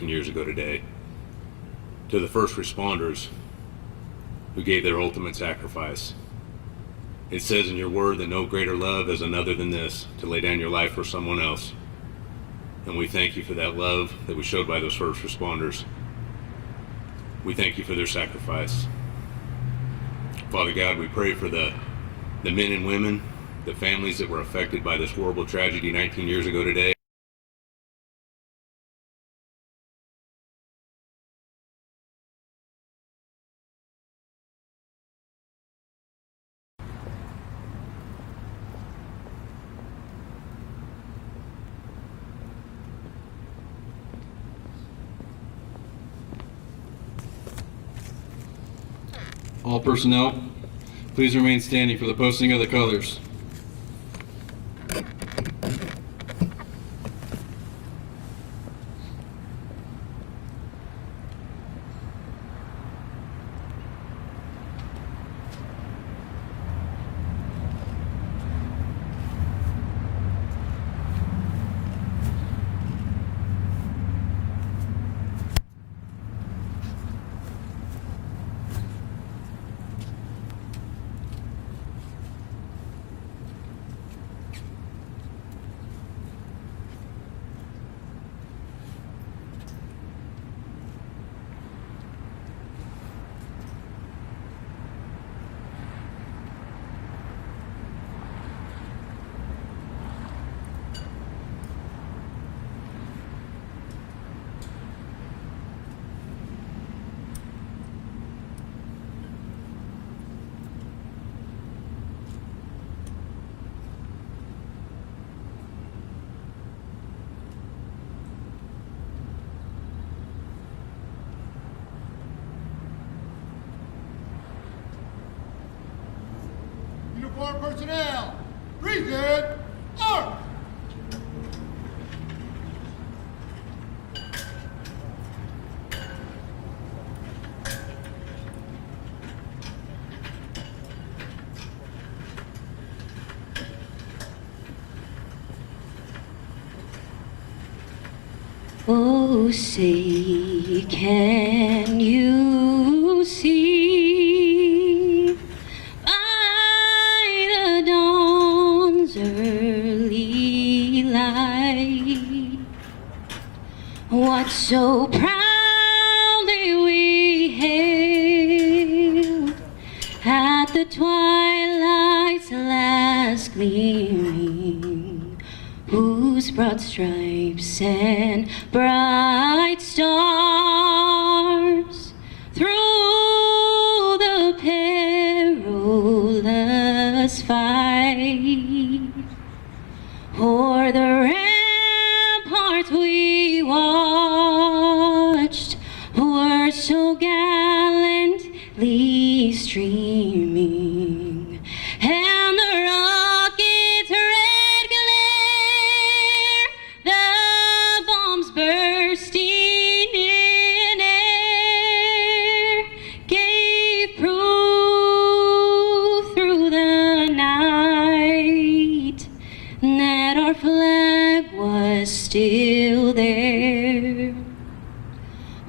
19 years ago today. To the first responders who gave their ultimate sacrifice. It says in your word that no greater love is another than this, to lay down your life for someone else. And we thank you for that love that we showed by those first responders. We thank you for their sacrifice. Father God, we pray for the men and women, the families that were affected by this horrible tragedy 19 years ago today. All personnel, please remain standing for the posting of the colors. Uniform personnel, present, arm! Oh, say, can you see by the dawn's early light what so proudly we hailed at the twilight's last gleaming, whose broad stripes and bright stars through the perilous fight o'er the ramparts we watched were so gallantly streaming, and the rocket's red glare, the bombs bursting in air, gave proof through the night that our flag was still there.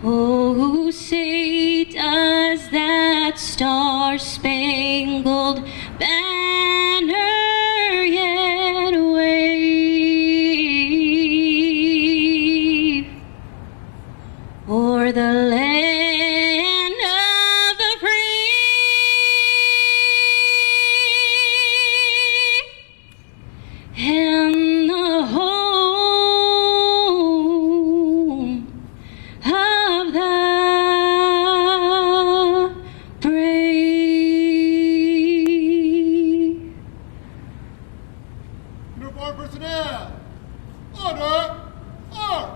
Oh, say does that star-spangled banner yet wave o'er the land of the free and the home of the brave? Uniform personnel, order, arm!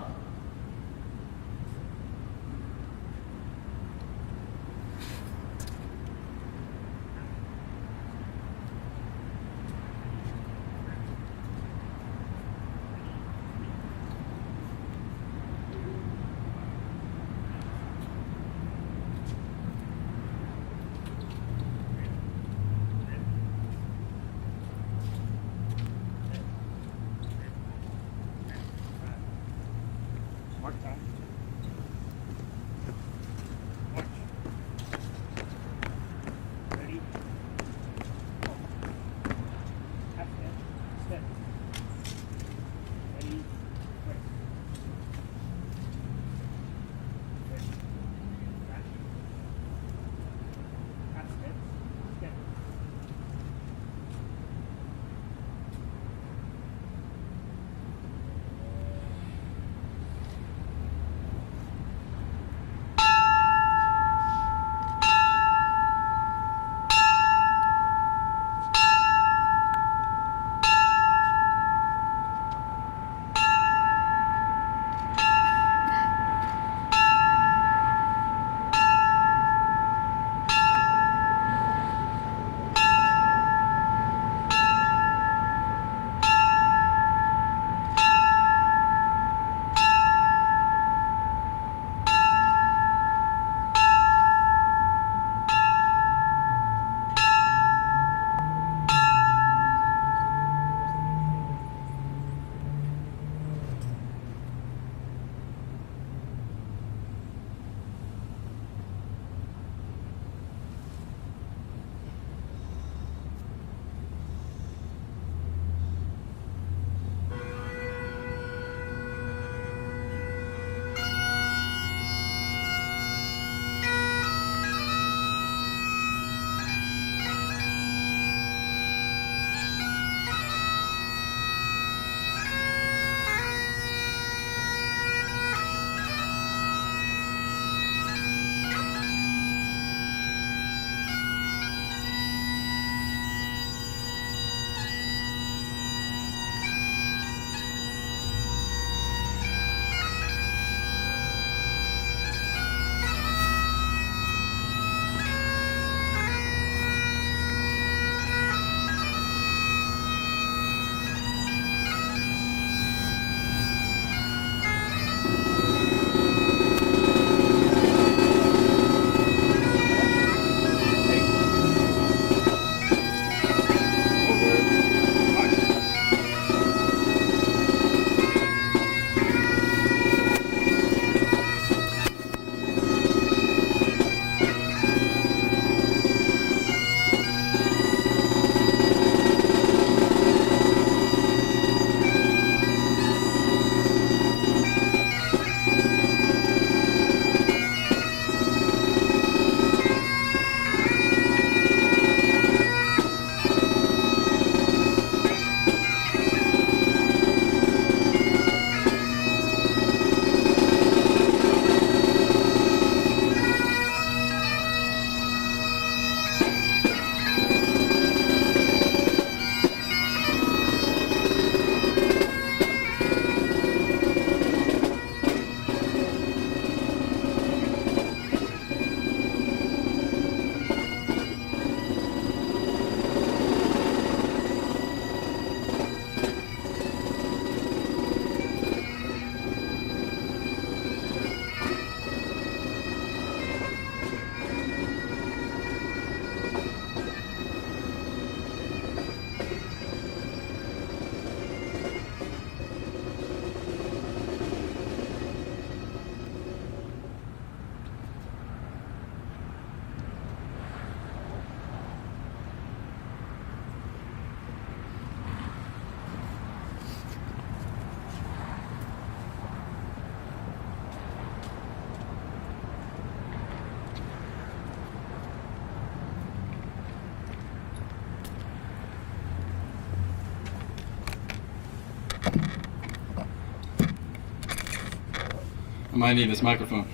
I might need this microphone.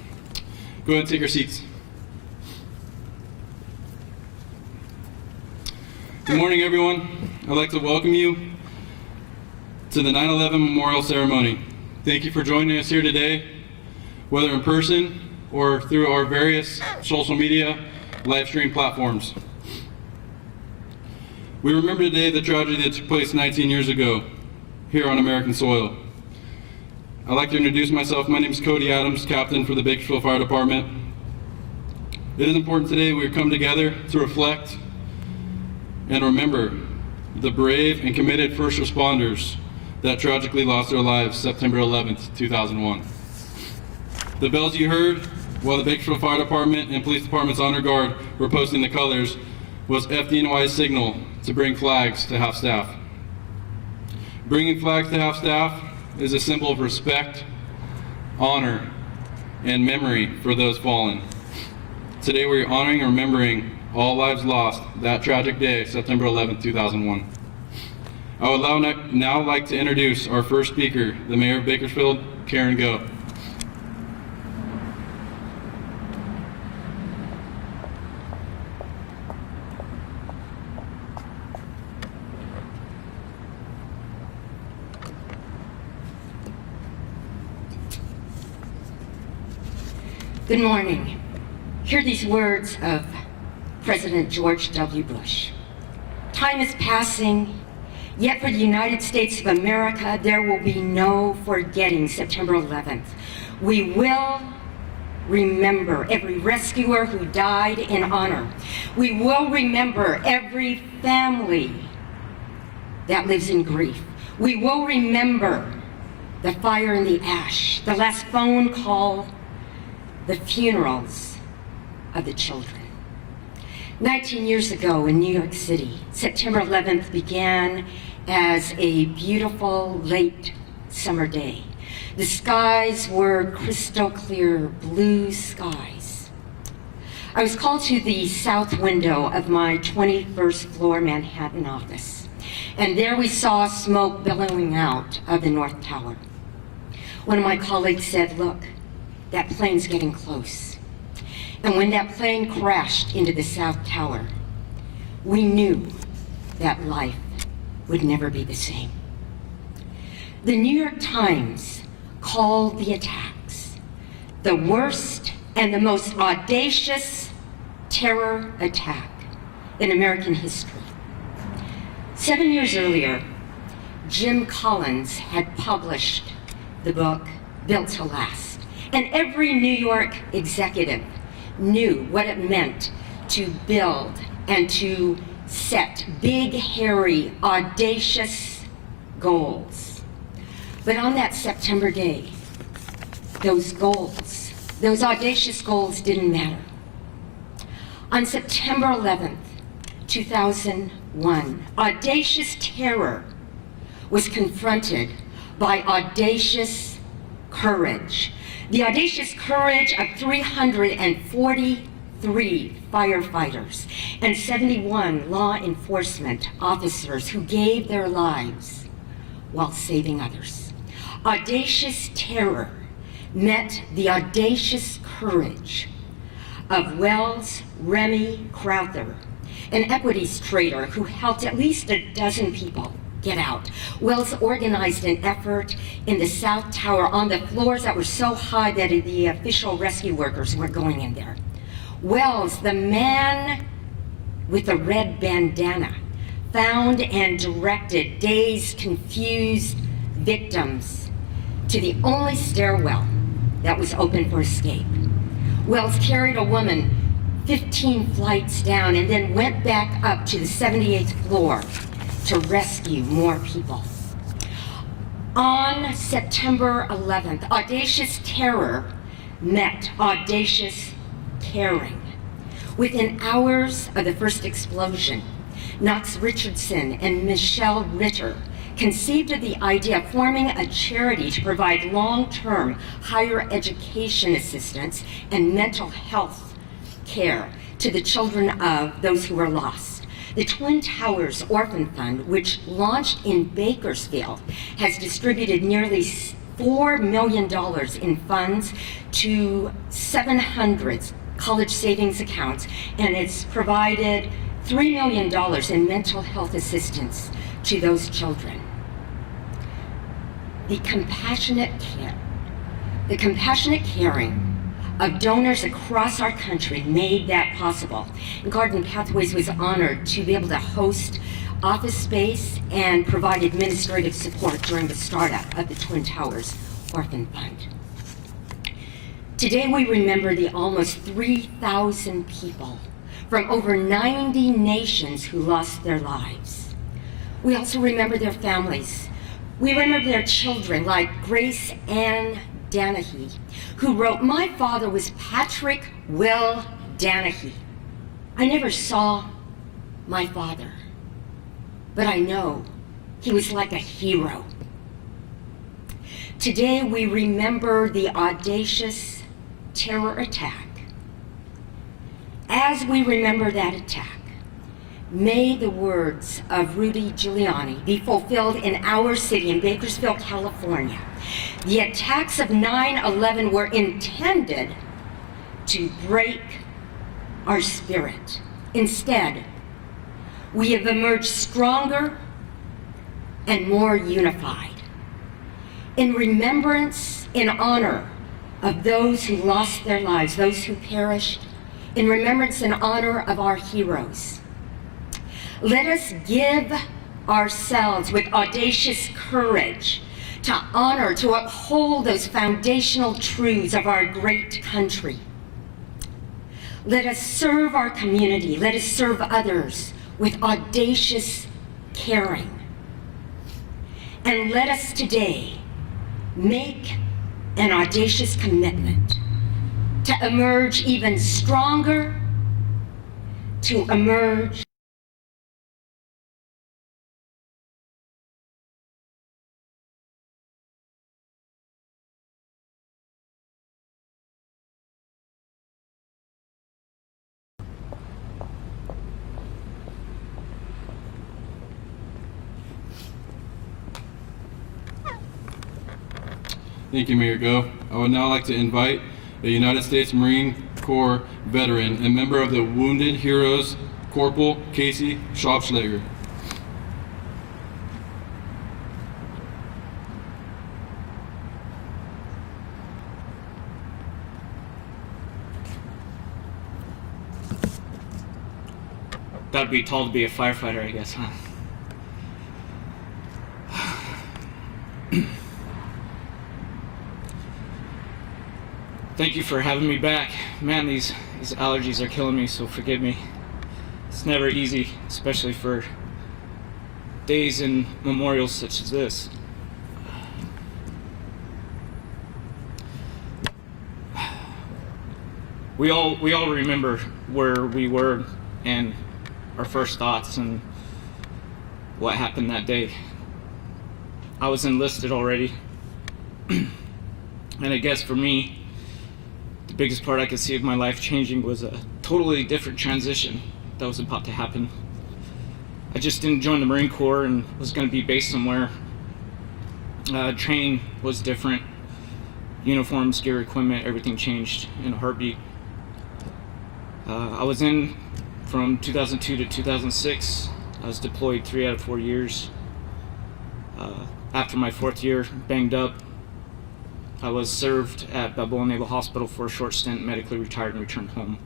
Go ahead and take your seats. Good morning, everyone. I'd like to welcome you to the 9/11 Memorial Ceremony. Thank you for joining us here today, whether in person or through our various social media live stream platforms. We remember today the tragedy that took place 19 years ago here on American soil. I'd like to introduce myself. My name is Cody Adams, captain for the Bakersfield Fire Department. It is important today we come together to reflect and remember the brave and committed first responders that tragically lost their lives September 11th, 2001. The bells you heard while the Bakersfield Fire Department and Police Department's Honor Guard were posting the colors was FDNY's signal to bring flags to half-staff. Bringing flags to half-staff is a symbol of respect, honor, and memory for those fallen. Today we're honoring and remembering all lives lost that tragic day, September 11th, 2001. I would now like to introduce our first speaker, the Mayor of Bakersfield, Karen Go. Good morning. Hear these words of President George W. Bush. Time is passing, yet for the United States of America, there will be no forgetting September 11th. We will remember every rescuer who died in honor. We will remember every family that lives in grief. We will remember the fire and the ash, the last phone call, the funerals of the children. 19 years ago in New York City, September 11th began as a beautiful late summer day. The skies were crystal clear blue skies. I was called to the south window of my 21st floor Manhattan office, and there we saw smoke billowing out of the North Tower. One of my colleagues said, "Look, that plane's getting close." And when that plane crashed into the South Tower, we knew that life would never be the same. The New York Times called the attacks the worst and the most audacious terror attack in American history. 7 years earlier, Jim Collins had published the book Built to Last, and every New York executive knew what it meant to build and to set big, hairy, audacious goals. But on that September day, those goals, those audacious goals didn't matter. On September 11th, 2001, audacious terror was confronted by audacious courage. The audacious courage of 343 firefighters and 71 law enforcement officers who gave their lives while saving others. Audacious terror met the audacious courage of Wells Remy Crowther, an equities trader who helped at least a dozen people get out. Wells organized an effort in the South Tower on the floors that were so high that the official rescue workers weren't going in there. Wells, the man with the red bandana, found and directed dazed, confused victims to the only stairwell that was open for escape. Wells carried a woman 15 flights down and then went back up to the 78th floor to rescue more people. On September 11th, audacious terror met audacious caring. Within hours of the first explosion, Knox Richardson and Michelle Ritter conceived of the idea of forming a charity to provide long-term higher education assistance and mental health care to the children of those who were lost. The Twin Towers Orphan Fund, which launched in Bakersfield, has distributed nearly $4 million in funds to 700 college savings accounts, and it's provided $3 million in mental health assistance to those children. The compassionate caring of donors across our country made that possible. And Garden Pathways was honored to be able to host office space and provide administrative support during the startup of the Twin Towers Orphan Fund. Today we remember the almost 3,000 people from over 90 nations who lost their lives. We also remember their families. We remember their children, like Grace Ann Danahy, who wrote, "My father was Patrick Will Danahy. I never saw my father, but I know he was like a hero." Today we remember the audacious terror attack. As we remember that attack, may the words of Rudy Giuliani be fulfilled in our city, in Bakersfield, California. The attacks of 9/11 were intended to break our spirit. Instead, we have emerged stronger and more unified. In remembrance, in honor of those who lost their lives, those who perished, in remembrance and honor of our heroes, let us give ourselves with audacious courage to honor, to uphold those foundational truths of our great country. Let us serve our community, let us serve others with audacious caring. And let us today make an audacious commitment to emerge even stronger, to emerge Thank you, Mayor Go. I would now like to invite a United States Marine Corps veteran and member of the Wounded Heroes, Corporal Casey Schopschlager. Gotta be tall to be a firefighter, I guess, huh? Thank you for having me back. Man, these allergies are killing me, so forgive me. It's never easy, especially for days and memorials such as this. We all remember where we were and our first thoughts and what happened that day. I was enlisted already, and I guess for me, the biggest part I could see of my life changing was a totally different transition that was about to happen. I just didn't join the Marine Corps and was going to be based somewhere. Training was different. Uniforms, gear, equipment, everything changed in a heartbeat. I was in from 2002 to 2006. I was deployed 3 out of 4 years. After my 4th year, banged up, I was served at Balboa Naval Hospital for a short stint, medically retired, and returned home.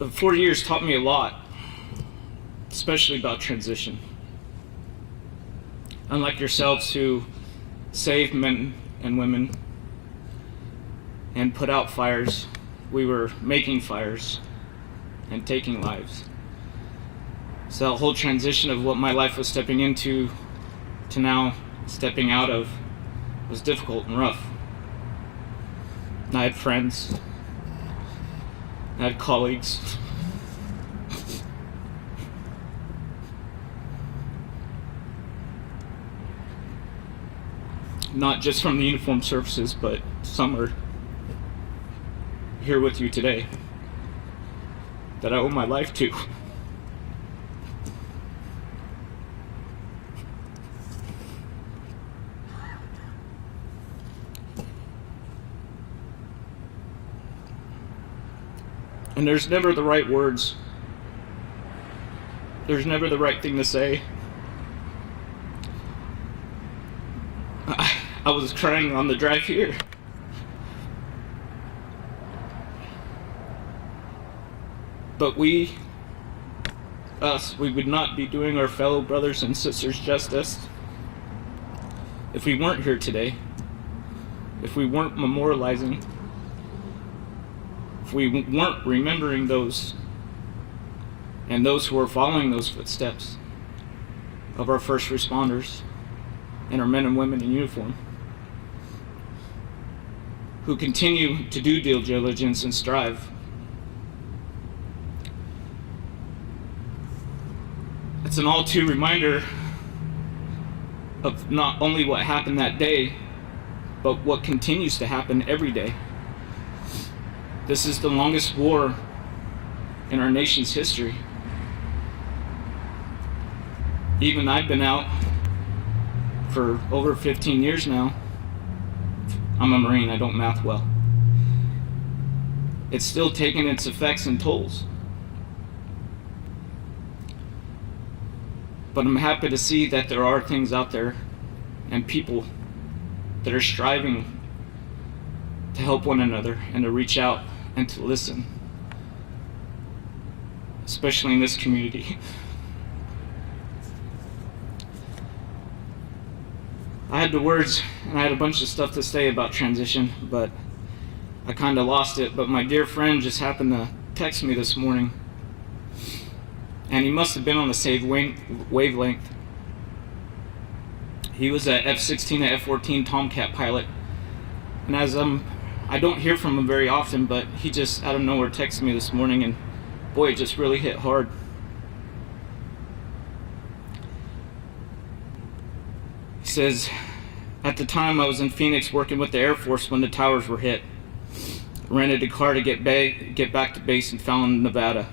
The 4 years taught me a lot, especially about transition. Unlike yourselves who saved men and women and put out fires, we were making fires and taking lives. So that whole transition of what my life was stepping into to now stepping out of was difficult and rough. And I had friends, I had colleagues, not just from the uniformed services, but some are here with you today that I owe my life to. And there's never the right words. There's never the right thing to say. I was crying on the drive here. But we would not be doing our fellow brothers and sisters justice if we weren't here today, if we weren't memorializing, if we weren't remembering those and those who are following those footsteps of our first responders and our men and women in uniform, who continue to do due diligence and strive. It's an all-too reminder of not only what happened that day, but what continues to happen every day. This is the longest war in our nation's history. Even I've been out for over 15 years now. I'm a Marine, I don't math well. It's still taking its effects and tolls. But I'm happy to see that there are things out there and people that are striving to help one another and to reach out and to listen, especially in this community. I had the words and I had a bunch of stuff to say about transition, but I kind of lost it. But my dear friend just happened to text me this morning, and he must have been on the same wavelength. He was a F-16 to F-14 Tomcat pilot, and I don't hear from him very often, but he just out of nowhere texted me this morning, and boy, it just really hit hard. He says, at the time I was in Phoenix working with the Air Force when the towers were hit. Rented a car to get back to base in Fallon, Nevada.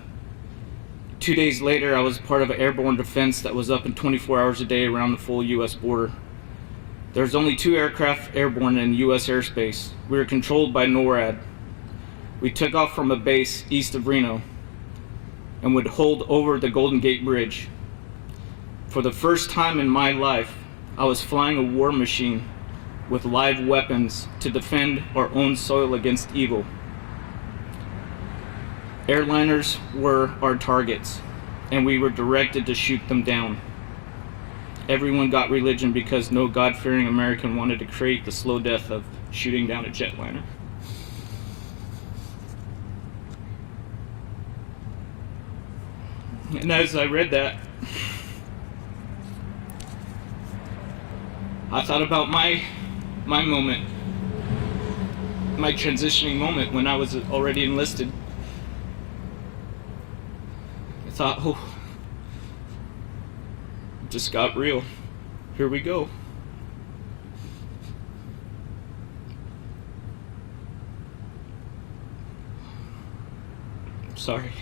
2 days later, I was part of an airborne defense that was up in 24 hours a day around the full U.S. border. There's only 2 aircraft airborne in U.S. airspace. We were controlled by NORAD. We took off from a base east of Reno and would hold over the Golden Gate Bridge. For the first time in my life, I was flying a war machine with live weapons to defend our own soil against evil. Airliners were our targets, and we were directed to shoot them down. Everyone got religion because no God-fearing American wanted to create the slow death of shooting down a jetliner. And as I read that, I thought about my moment, my transitioning moment when I was already enlisted. I thought, oh, it just got real. Here we go. I'm sorry.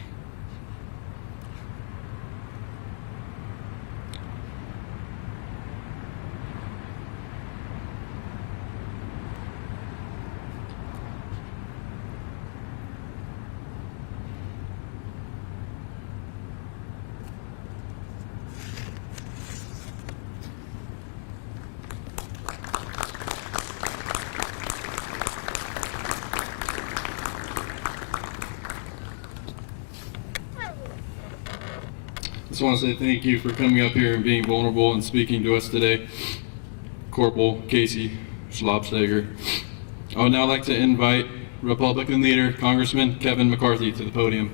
I just want to say thank you for coming up here and being vulnerable and speaking to us today, Corporal Casey Schlobsteiger. I would now like to invite Republican leader Congressman Kevin McCarthy to the podium.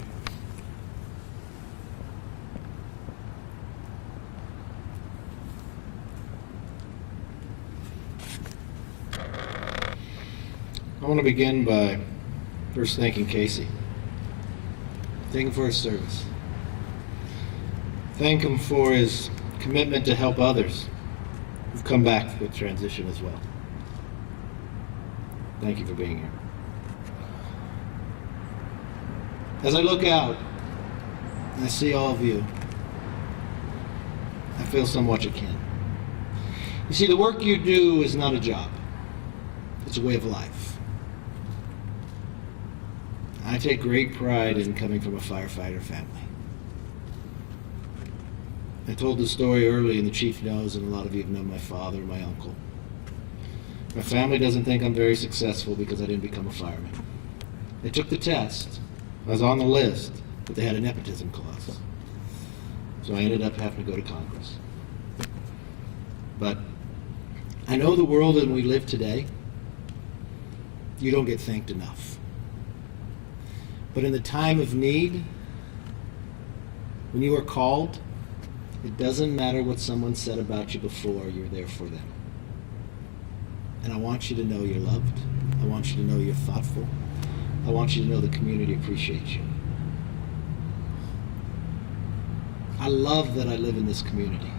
I want to begin by first thanking Casey. Thank him for his service. Thank him for his commitment to help others who've come back with transition as well. Thank you for being here. As I look out, I see all of you. I feel somewhat akin. You see, the work you do is not a job. It's a way of life. I take great pride in coming from a firefighter family. I told the story early, and the chief knows, and a lot of you have known my father, my uncle. My family doesn't think I'm very successful because I didn't become a fireman. I took the test. I was on the list, but they had a nepotism clause. So I ended up having to go to Congress. But I know the world in we live today, you don't get thanked enough. But in the time of need, when you are called, it doesn't matter what someone said about you before, you're there for them. And I want you to know you're loved. I want you to know you're thoughtful. I want you to know the community appreciates you. I love that I live in this community.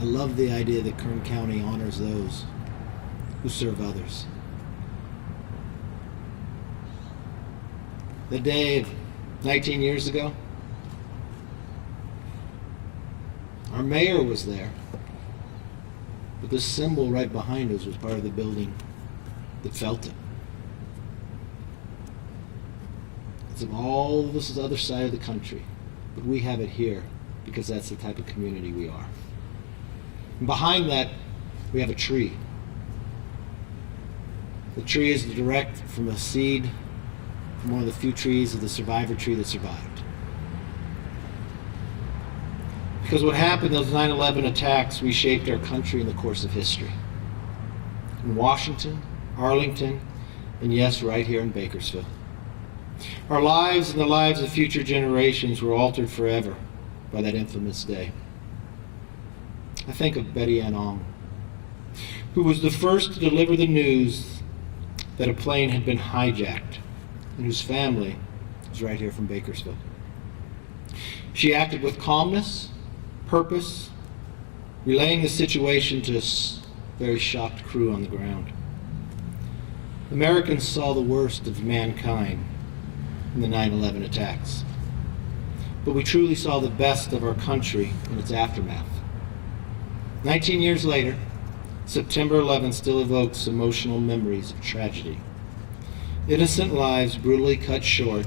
I love the idea that Kern County honors those who serve others. The day 19 years ago, our mayor was there, but this symbol right behind us was part of the building that felt it. It's of all this other side of the country, but we have it here because that's the type of community we are. And behind that, we have a tree. The tree is direct from a seed from one of the few trees of the survivor tree that survived. Because what happened, those 9/11 attacks reshaped our country in the course of history. In Washington, Arlington, and yes, right here in Bakersfield. Our lives and the lives of future generations were altered forever by that infamous day. I think of Betty Ann Ong, who was the first to deliver the news that a plane had been hijacked, and whose family was right here from Bakersfield. She acted with calmness, purpose, relaying the situation to a very shocked crew on the ground. Americans saw the worst of mankind in the 9/11 attacks, but we truly saw the best of our country in its aftermath. 19 years later, September 11th still evokes emotional memories of tragedy. Innocent lives brutally cut short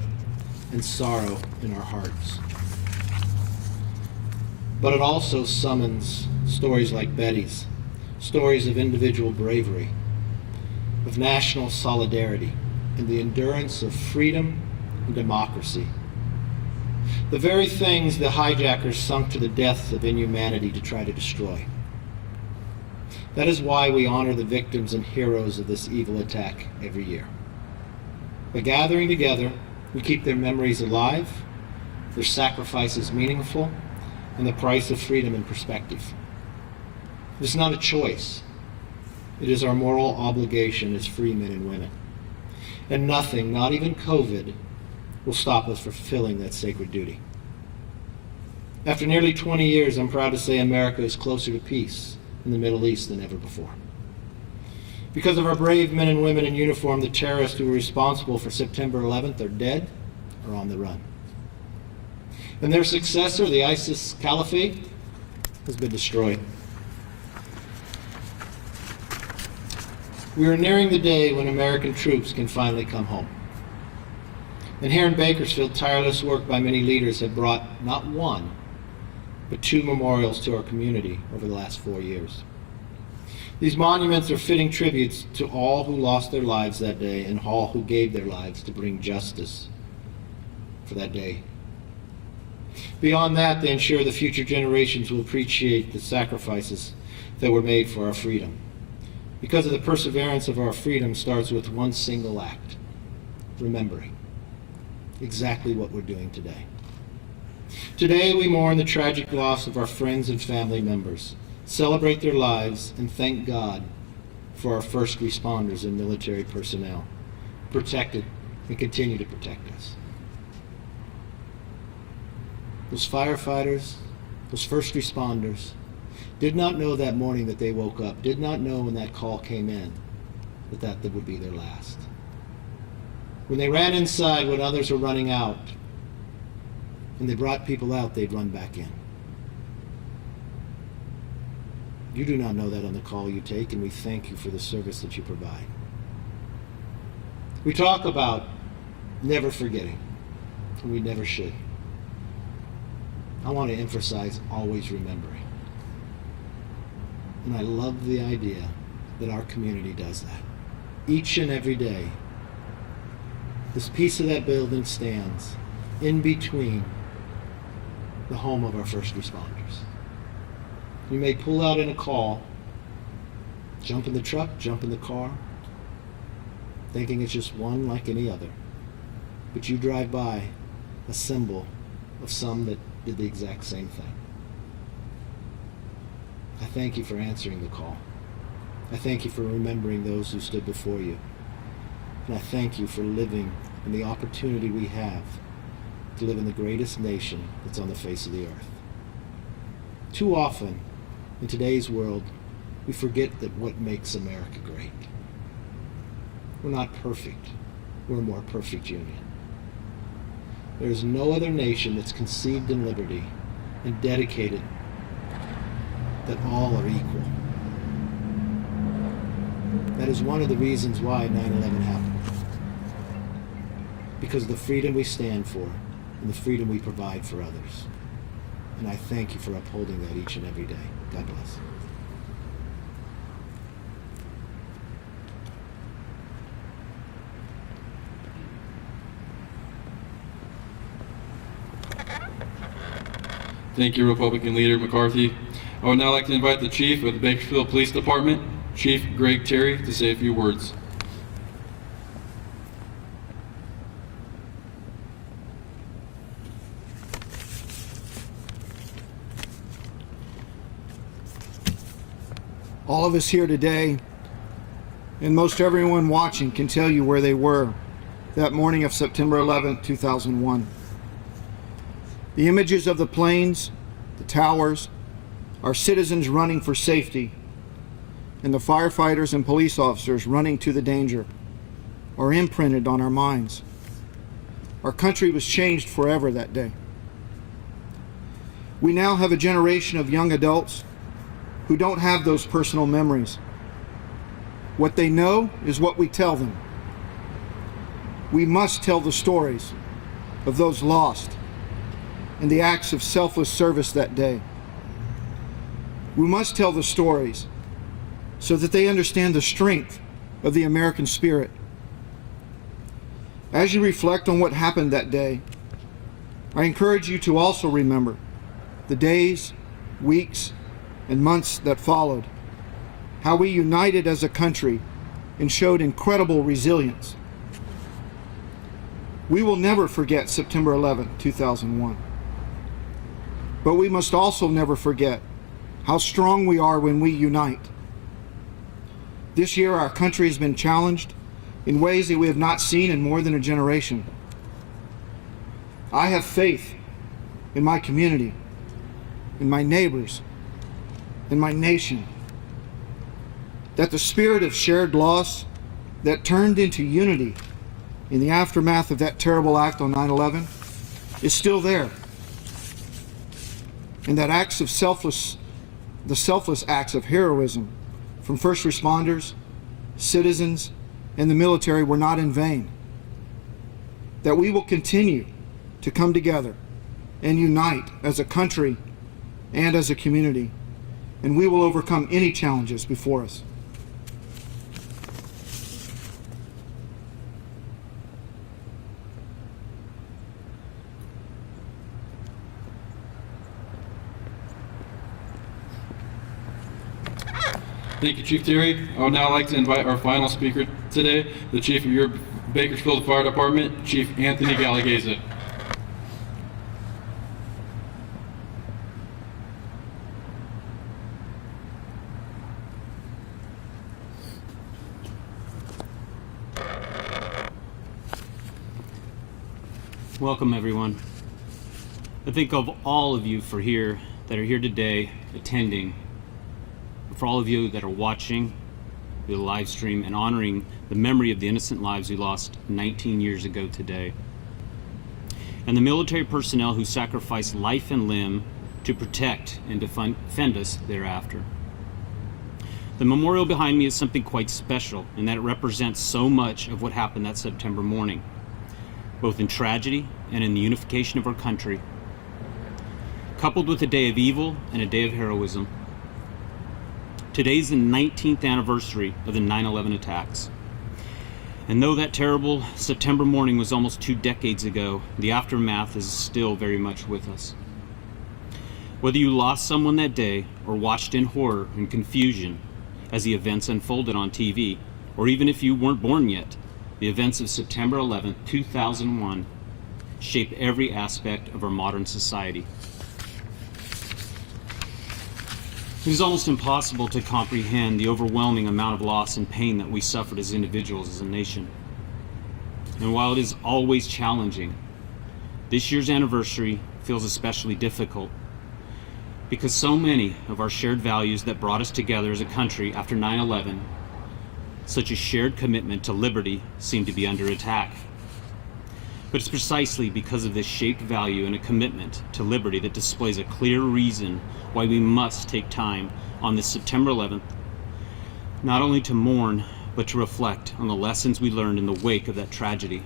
and sorrow in our hearts. But it also summons stories like Betty's, stories of individual bravery, of national solidarity, and the endurance of freedom and democracy. The very things the hijackers sunk to the depths of inhumanity to try to destroy. That is why we honor the victims and heroes of this evil attack every year. By gathering together, we keep their memories alive, their sacrifices meaningful, and the price of freedom in perspective. It is not a choice. It is our moral obligation as free men and women. And nothing, not even COVID, will stop us from fulfilling that sacred duty. After nearly 20 years, I'm proud to say America is closer to peace in the Middle East than ever before. Because of our brave men and women in uniform, the terrorists who were responsible for September 11th are dead or on the run. And their successor, the ISIS Caliphate, has been destroyed. We are nearing the day when American troops can finally come home. And here in Bakersfield, tireless work by many leaders have brought not one, but 2 memorials to our community over the last 4 years. These monuments are fitting tributes to all who lost their lives that day and all who gave their lives to bring justice for that day. Beyond that, they ensure the future generations will appreciate the sacrifices that were made for our freedom. Because of the perseverance of our freedom starts with one single act, remembering exactly what we're doing today. Today we mourn the tragic loss of our friends and family members, celebrate their lives, and thank God for our first responders and military personnel, protected and continue to protect us. Those firefighters, those first responders, did not know that morning that they woke up, did not know when that call came in that would be their last. When they ran inside when others were running out, and they brought people out, they'd run back in. You do not know that on the call you take, and we thank you for the service that you provide. We talk about never forgetting, and we never should. I want to emphasize always remembering. And I love the idea that our community does that. Each and every day, this piece of that building stands in between the home of our first responders. You may pull out in a call, jump in the truck, jump in the car, thinking it's just one like any other. But you drive by a symbol of some that did the exact same thing. I thank you for answering the call. I thank you for remembering those who stood before you. And I thank you for living in the opportunity we have to live in the greatest nation that's on the face of the earth. Too often, in today's world, we forget that what makes America great. We're not perfect. We're a more perfect union. There is no other nation that's conceived in liberty and dedicated that all are equal. That is one of the reasons why 9/11 happened. Because of the freedom we stand for and the freedom we provide for others. And I thank you for upholding that each and every day. God bless. Thank you, Republican Leader McCarthy. I would now like to invite the Chief of the Bakersfield Police Department, Chief Greg Terry, to say a few words. All of us here today, and most everyone watching, can tell you where they were that morning of September 11, 2001. The images of the planes, the towers, our citizens running for safety, and the firefighters and police officers running to the danger are imprinted on our minds. Our country was changed forever that day. We now have a generation of young adults who don't have those personal memories. What they know is what we tell them. We must tell the stories of those lost and the acts of selfless service that day. We must tell the stories so that they understand the strength of the American spirit. As you reflect on what happened that day, I encourage you to also remember the days, weeks, and months that followed, how we united as a country and showed incredible resilience. We will never forget September 11, 2001. But we must also never forget how strong we are when we unite. This year, our country has been challenged in ways that we have not seen in more than a generation. I have faith in my community, in my neighbors, in my nation, that the spirit of shared loss that turned into unity in the aftermath of that terrible act on 9/11 is still there. And that the selfless acts of heroism from first responders, citizens, and the military were not in vain. That we will continue to come together and unite as a country and as a community, and we will overcome any challenges before us. Thank you, Chief Terry. I would now like to invite our final speaker today, the Chief of your Bakersfield Fire Department, Chief Anthony Galageza. Welcome, everyone. I think of all of you that are here today attending, for all of you that are watching the live stream and honoring the memory of the innocent lives we lost 19 years ago today, and the military personnel who sacrificed life and limb to protect and defend us thereafter. The memorial behind me is something quite special in that it represents so much of what happened that September morning, both in tragedy and in the unification of our country, coupled with a day of evil and a day of heroism. Today's the 19th anniversary of the 9/11 attacks. And though that terrible September morning was almost 2 decades ago, the aftermath is still very much with us. Whether you lost someone that day or watched in horror and confusion as the events unfolded on TV, or even if you weren't born yet, the events of September 11th, 2001 shaped every aspect of our modern society. It is almost impossible to comprehend the overwhelming amount of loss and pain that we suffered as individuals, as a nation. And while it is always challenging, this year's anniversary feels especially difficult because so many of our shared values that brought us together as a country after 9/11, such a shared commitment to liberty, seem to be under attack. But it's precisely because of this shaped value and a commitment to liberty that displays a clear reason why we must take time on this September 11th, not only to mourn, but to reflect on the lessons we learned in the wake of that tragedy.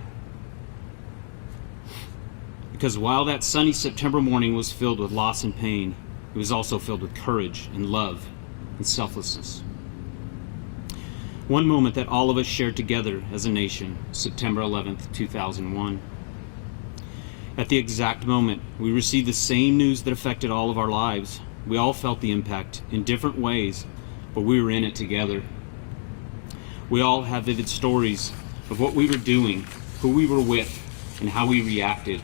Because while that sunny September morning was filled with loss and pain, it was also filled with courage and love and selflessness. One moment that all of us shared together as a nation, September 11th, 2001. At the exact moment, we received the same news that affected all of our lives. We all felt the impact in different ways, but we were in it together. We all have vivid stories of what we were doing, who we were with, and how we reacted.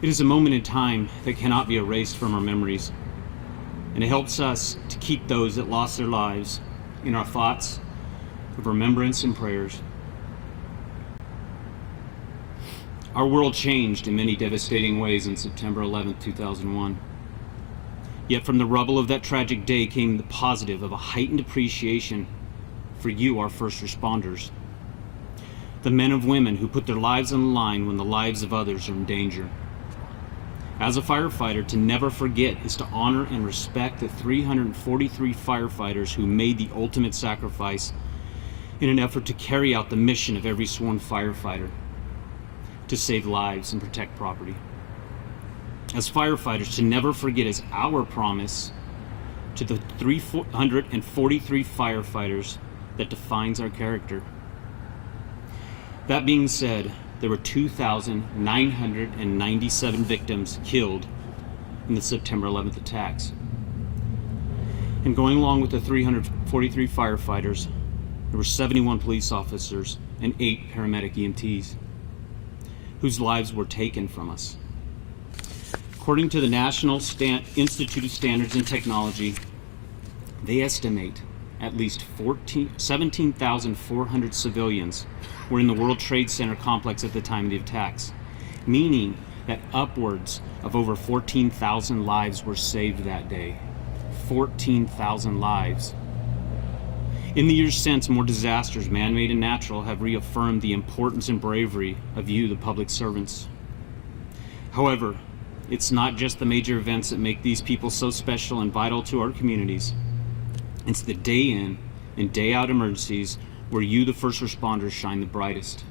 It is a moment in time that cannot be erased from our memories, and it helps us to keep those that lost their lives in our thoughts of remembrance and prayers. Our world changed in many devastating ways on September 11th, 2001. Yet from the rubble of that tragic day came the positive of a heightened appreciation for you, our first responders. The men and women who put their lives on the line when the lives of others are in danger. As a firefighter, to never forget is to honor and respect the 343 firefighters who made the ultimate sacrifice in an effort to carry out the mission of every sworn firefighter, to save lives and protect property. As firefighters, to never forget is our promise to the 343 firefighters that defines our character. That being said, there were 2,997 victims killed in the September 11th attacks. And going along with the 343 firefighters, there were 71 police officers and 8 paramedic EMTs whose lives were taken from us. According to the National Institute of Standards and Technology, they estimate at least 17,400 civilians were in the World Trade Center complex at the time of the attacks, meaning that upwards of over 14,000 lives were saved that day. 14,000 lives. In the years since, more disasters, man-made and natural, have reaffirmed the importance and bravery of you, the public servants. However, it's not just the major events that make these people so special and vital to our communities. It's the day in and day out emergencies where you, the first responders, shine the brightest.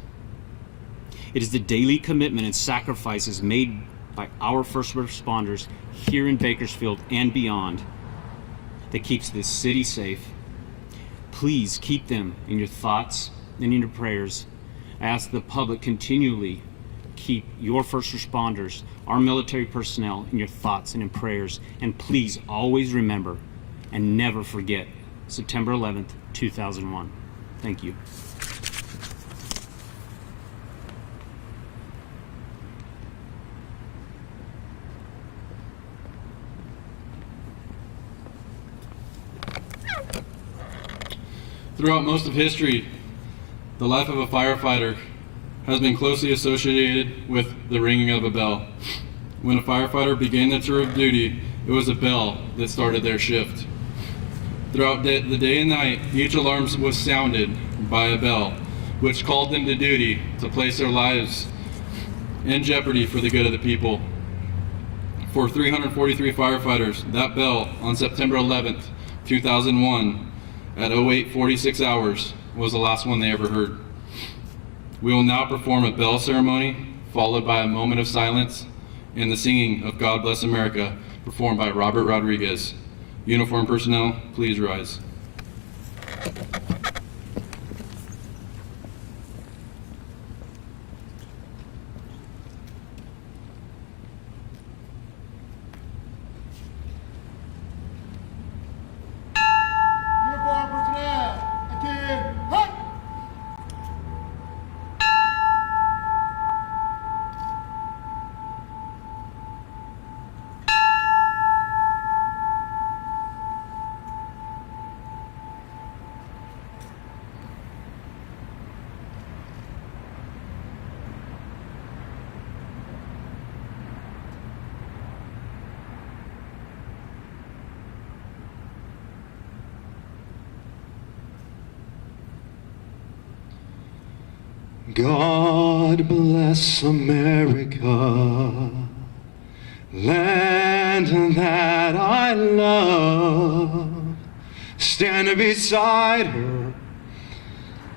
It is the daily commitment and sacrifices made by our first responders here in Bakersfield and beyond that keeps this city safe. Please keep them in your thoughts and in your prayers. I ask the public continually keep your first responders, our military personnel, in your thoughts and in prayers. And please always remember and never forget September 11th, 2001. Thank you. Throughout most of history, the life of a firefighter has been closely associated with the ringing of a bell. When a firefighter began their tour of duty, it was a bell that started their shift. Throughout the day and night, each alarm was sounded by a bell, which called them to duty to place their lives in jeopardy for the good of the people. For 343 firefighters, that bell on September 11th 2001, at 08:46 hours, was the last one they ever heard. We will now perform a bell ceremony, followed by a moment of silence and the singing of God Bless America, performed by Robert Rodriguez. Uniformed personnel, please rise. Uniform personnel, attend. Hut! God bless America, land that I love. Stand beside her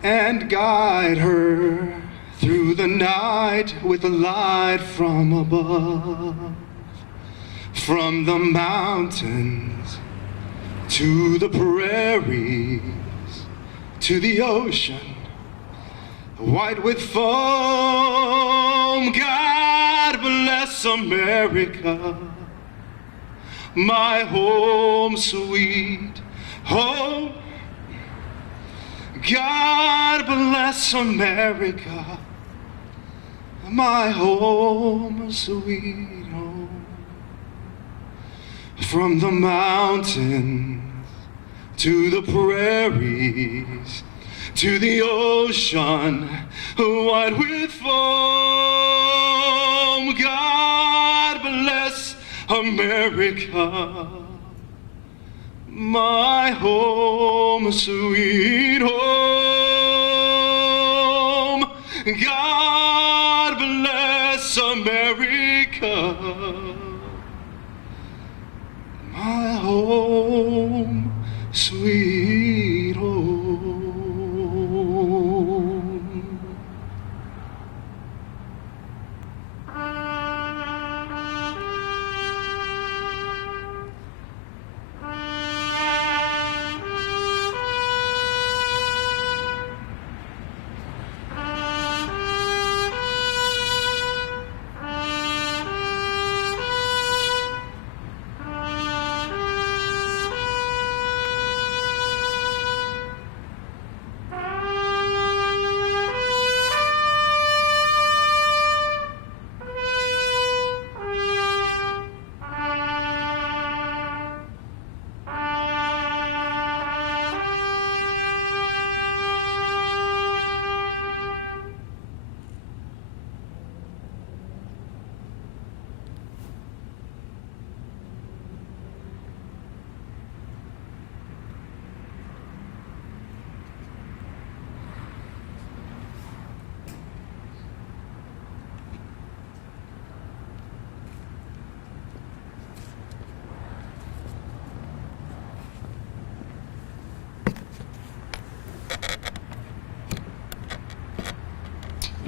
and guide her through the night with a light from above. From the mountains to the prairies to the ocean, white with foam. God bless America, my home sweet home. God bless America, my home sweet home. From the mountains to the prairies to the ocean, white with foam. God bless America, my home sweet home. God bless America, my home sweet home.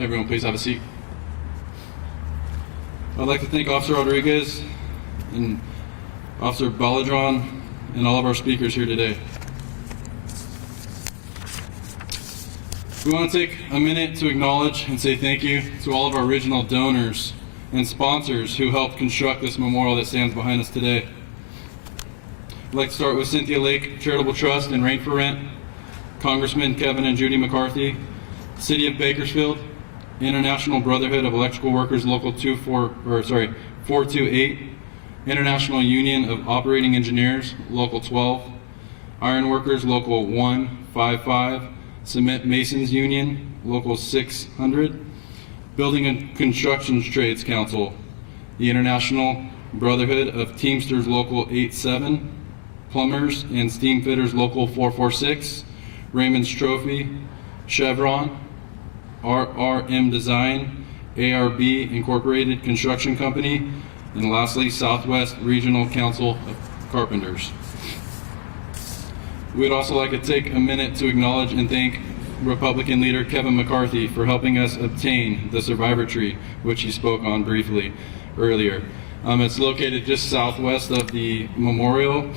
Everyone, please have a seat. I'd like to thank Officer Rodriguez and Officer Baladron and all of our speakers here today. We want to take a minute to acknowledge and say thank you to all of our original donors and sponsors who helped construct this memorial that stands behind us today. I'd like to start with Cynthia Lake Charitable Trust and Rain for Rent, Congressman Kevin and Judy McCarthy, City of Bakersfield, International Brotherhood of Electrical Workers Local 428, International Union of Operating Engineers Local 12, Iron Workers Local 155, Cement Masons Union Local 600, Building and Construction Trades Council, the International Brotherhood of Teamsters Local 87, Plumbers and Steam Fitters Local 446, Raymond's Trophy, Chevron, RRM Design, ARB Incorporated Construction Company, and lastly, Southwest Regional Council of Carpenters. We'd also like to take a minute to acknowledge and thank Republican leader Kevin McCarthy for helping us obtain the survivor tree, which he spoke on briefly earlier. It's located just southwest of the memorial.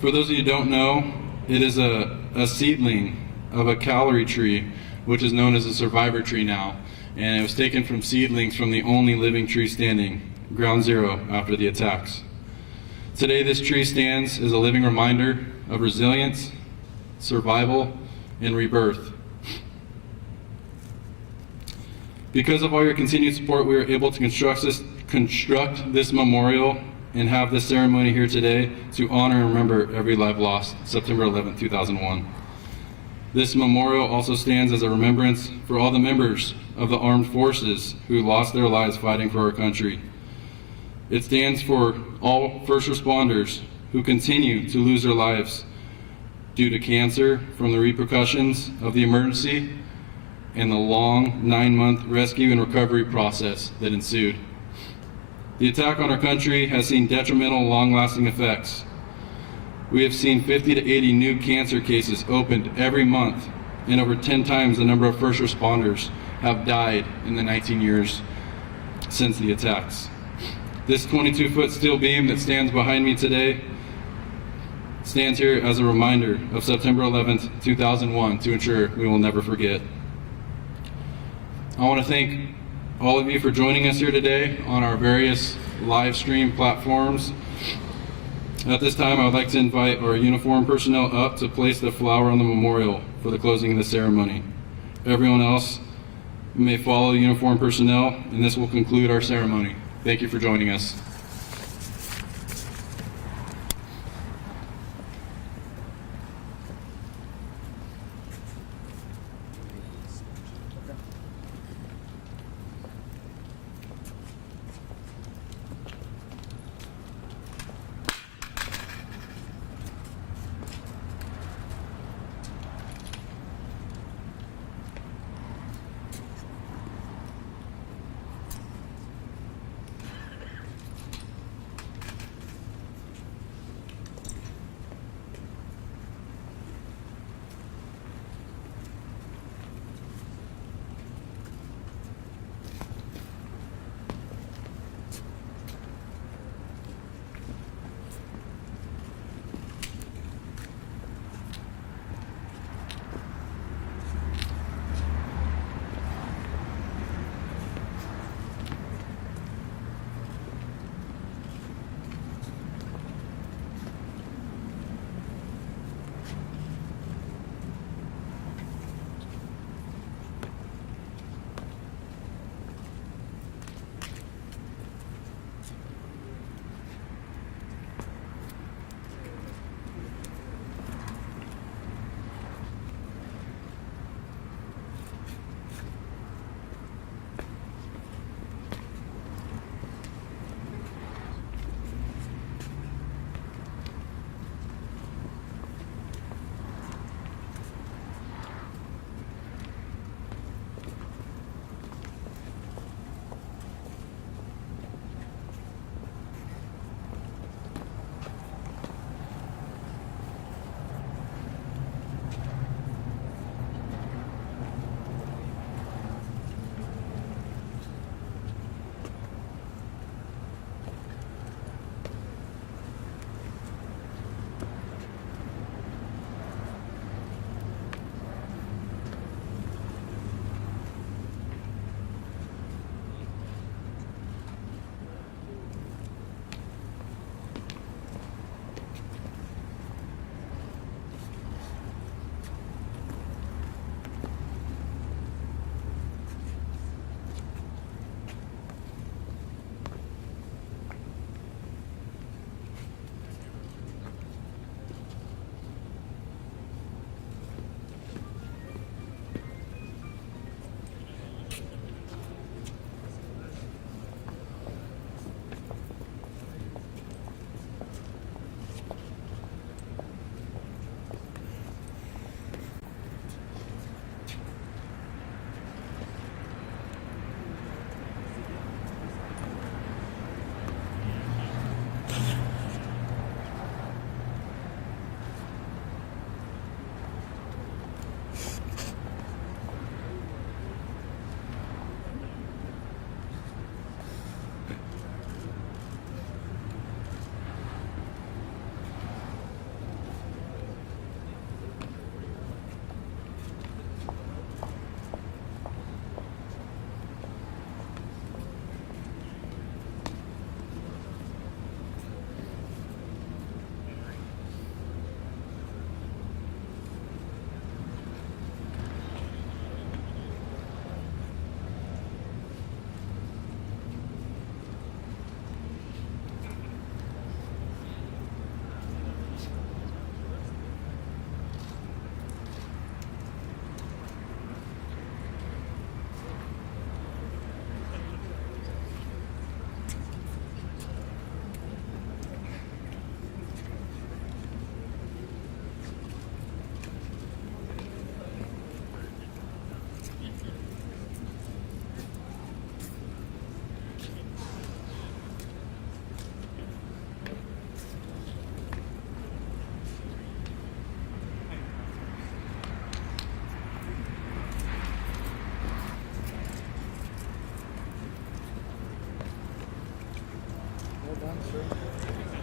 For those of you who don't know, it is a seedling of a calorie tree, which is known as a survivor tree now. And it was taken from seedlings from the only living tree standing, ground zero, after the attacks. Today, this tree stands as a living reminder of resilience, survival, and rebirth. Because of all your continued support, we were able to construct this memorial and have this ceremony here today to honor and remember every life lost, September 11, 2001. This memorial also stands as a remembrance for all the members of the armed forces who lost their lives fighting for our country. It stands for all first responders who continue to lose their lives due to cancer from the repercussions of the emergency and the long 9-month rescue and recovery process that ensued. The attack on our country has seen detrimental, long-lasting effects. We have seen 50 to 80 new cancer cases opened every month, and over 10 times the number of first responders have died in the 19 years since the attacks. This 22-foot steel beam that stands behind me today stands here as a reminder of September 11th, 2001 to ensure we will never forget. I want to thank all of you for joining us here today on our various live stream platforms. At this time, I would like to invite our uniformed personnel up to place the flower on the memorial for the closing of the ceremony. Everyone else may follow uniformed personnel, and this will conclude our ceremony. Thank you for joining us.